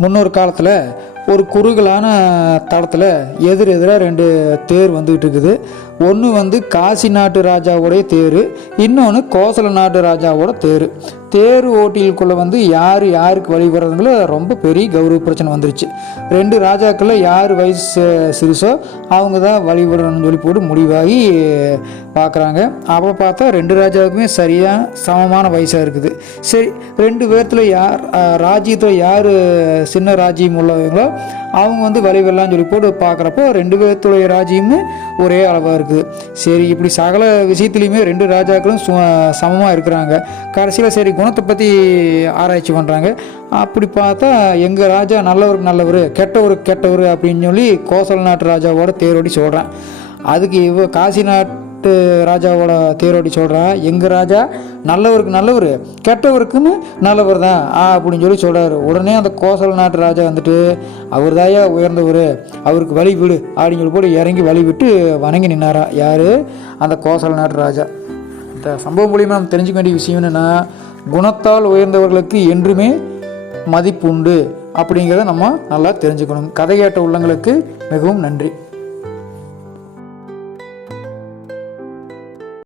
முன்னொரு காலத்தில் ஒரு குறுகலான தளத்தில் எதிரெதிராக 2 தேர் வந்துக்கிட்டு இருக்குது. ஒன்று வந்து காசி நாட்டு ராஜாவோடைய தேர், இன்னொன்று கோசல நாட்டு ராஜாவோட தேர். தேர் ஓட்டிலுக்குள்ளே வந்து யார் யாருக்கு வழிபடுறதுங்கள ரொம்ப பெரிய கௌரவ பிரச்சனை வந்துருச்சு. 2 ராஜாக்களில் யார் வயசு சிறுசோ அவங்க தான் வழிபடணும்னு சொல்லி போட்டு முடிவாகி பார்க்குறாங்க. அப்போ பார்த்தா 2 ராஜாவுக்குமே சரியாக சமமான வயசாக இருக்குது. சரி, 2 பேர்த்தில் யார் ராஜ்யத்தில் யார் சின்ன ராஜ்யம் உள்ளவங்களோ அவங்க வந்து வழிபடலாம்னு சொல்லி போட்டு பார்க்குறப்போ 2 பேர்த்துடைய ராஜ்யமும் ஒரே அளவாக இருக்குது. சரி, இப்படி சகல விஷயத்துலையுமே 2 ராஜாக்களும் சமமாக இருக்கிறாங்க. கடைசியில் சரி குணத்தை பற்றி ஆராய்ச்சி பண்ணுறாங்க. அப்படி பார்த்தா எங்கள் ராஜா நல்லவருக்கு நல்லவர், கெட்டவருக்கு கெட்டவர் அப்படின்னு சொல்லி கோசல நாட்டு ராஜாவோட தேரோடி சொல்கிறான். அதுக்கு காசி நாட்டு ராஜாவோட தேரோடி சொல்கிறான், எங்கள் ராஜா நல்லவருக்கு நல்லவர், கெட்டவருக்குன்னு நல்லவர் தான் அப்படின்னு சொல்லி சொல்கிறாரு. உடனே அந்த கோசல நாட்டு ராஜா வந்துட்டு அவர் தாயா உயர்ந்தவர், அவருக்கு வழி விடு அப்படின்னு சொல்லி போட்டு இறங்கி வழி விட்டு வணங்கி நின்னாரா. யார்? அந்த கோசல நாட்டு ராஜா. இந்த சம்பவம் மூலியமாக நம்ம தெரிஞ்சுக்க வேண்டிய விஷயம் என்னென்னா, குணத்தால் உயர்ந்தவர்களுக்கு என்றுமே மதிப்பு உண்டு அப்படிங்கிறத நம்ம நல்லா தெரிஞ்சுக்கணும். கதை கேட்ட உள்ளங்களுக்கு மிகவும் நன்றி.